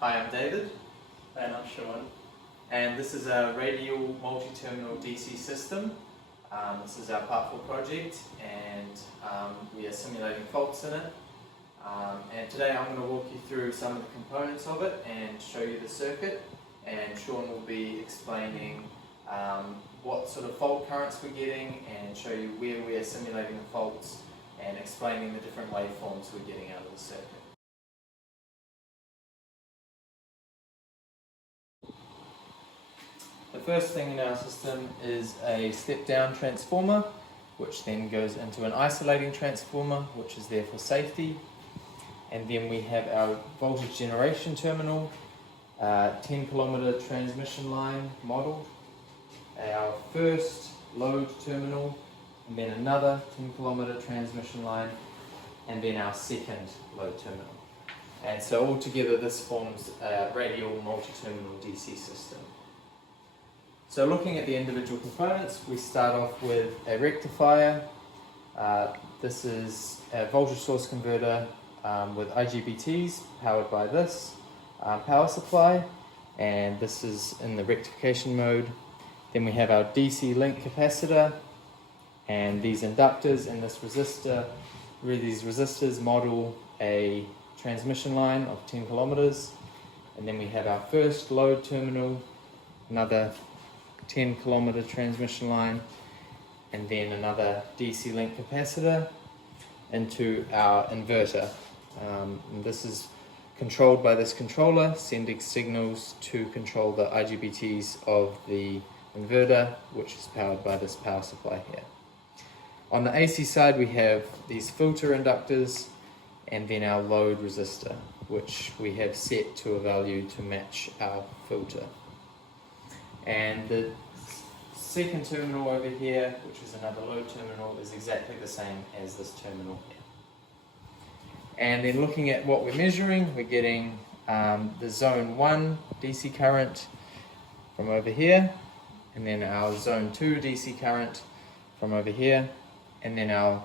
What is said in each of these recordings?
Hi, I'm David, And I'm Sean. and this is a Radial multi-terminal DC system. This is our Part 4 project, and we are simulating faults in it. And today I'm going to walk you through some of the components of it and show you the circuit, and Sean will be explaining what sort of fault currents we're getting and show you where we are simulating the faults and explaining the different waveforms we're getting out of the circuit. The first thing in our system is a step-down transformer, which then goes into an isolating transformer, which is there for safety. And then we have our voltage generation terminal, 10-kilometer transmission line model, our first load terminal, and then another 10-kilometer transmission line, and then our second load terminal. And so altogether this forms a radial multi-terminal DC system. So looking at the individual components, we start off with a rectifier. This is a voltage source converter with IGBTs powered by this power supply, and this is in the rectification mode. Then we have our DC link capacitor and these inductors and this resistor. These resistors model a transmission line of 10 kilometers, and then we have our first load terminal, another 10-kilometer transmission line, and then another DC link capacitor into our inverter. And this is controlled by this controller, sending signals to control the IGBTs of the inverter, which is powered by this power supply here. On the AC side, we have these filter inductors and then our load resistor, which we have set to a value to match our filter. And the second terminal over here, which is another load terminal, is exactly the same as this terminal here. And then looking at what we're measuring, we're getting the zone 1 DC current from over here, and then our zone 2 DC current from over here, and then our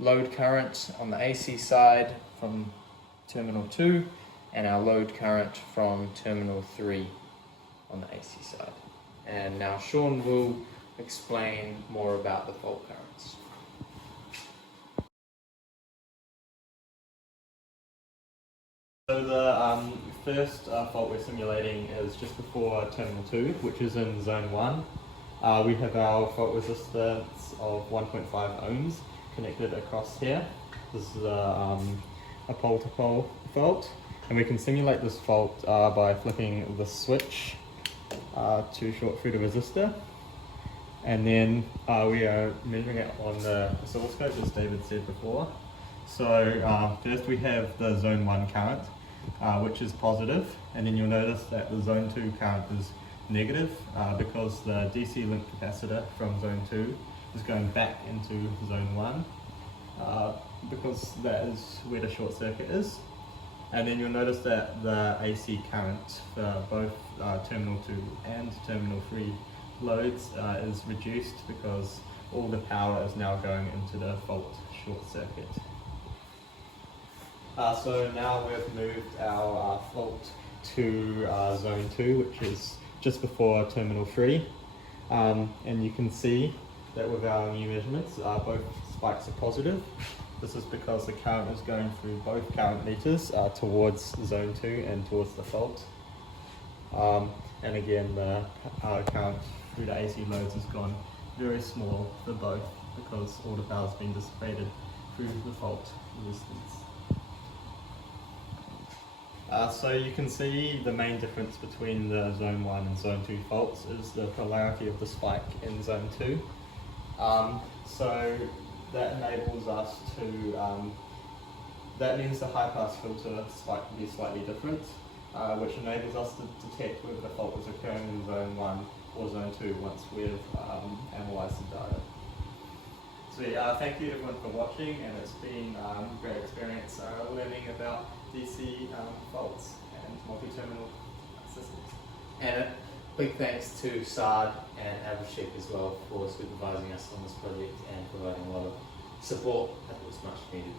load current on the AC side from terminal 2, and our load current from terminal 3 on the AC side. And now Sean will explain more about the fault currents. So the first fault we're simulating is just before terminal 2, which is in zone 1. We have our fault resistance of 1.5 ohms connected across here. This is a pole-to-pole fault, and we can simulate this fault by flicking the switch to short through the resistor, and then we are measuring it on the oscilloscope, as David said before. So first we have the zone 1 current, which is positive, and then you'll notice that the zone 2 current is negative because the DC link capacitor from zone 2 is going back into zone 1 because that is where the short circuit is. And then you'll notice that the AC current for both terminal 2 and terminal 3 loads is reduced because all the power is now going into the fault short circuit. So now we've moved our fault to zone 2, which is just before terminal 3. And you can see that with our new measurements, both spikes are positive. This is because the current is going through both current meters towards zone 2 and towards the fault. And again, the current through the AC loads has gone very small for both because all the power has been dissipated through the fault resistance. So you can see the main difference between the zone 1 and zone 2 faults is the polarity of the spike in zone 2. So that enables us to, that means the high pass filter spike can be slightly different, which enables us to detect whether the fault is occurring in zone 1 or zone 2 once we've analysed the data. So thank you everyone for watching, and it's been a great experience learning about DC faults and multi-terminal systems. And a big thanks to Saad and Abhishek as well for supervising us on this project and providing a lot of support that was much needed.